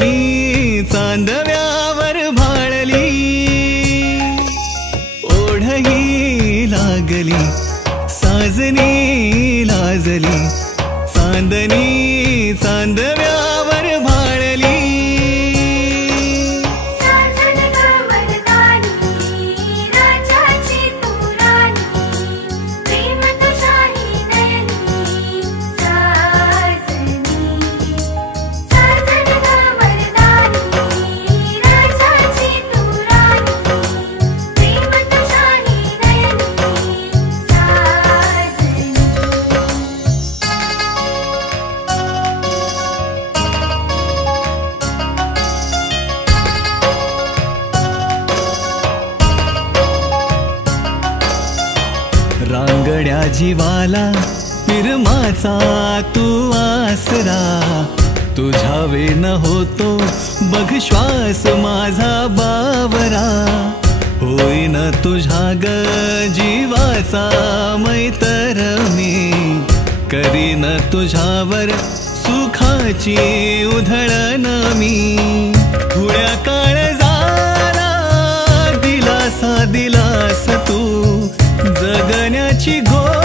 चांदणी चांदव्यावर भाळली, ओढही लागली साजनी लाजली, चांदणी चांदव्यावर भाळली। रांगड्या जीवाला निर्माचा तू आसरा, तुझ्या वेन होतो बघ श्वास माझा बावरा, होईन तुझ्या ग जीवाचा मैतर मी, करीन तुझ्यावर सुखाची उधळण मी। थोड्या काळजाला दिलासा दिलास तू, जगण्याची घोर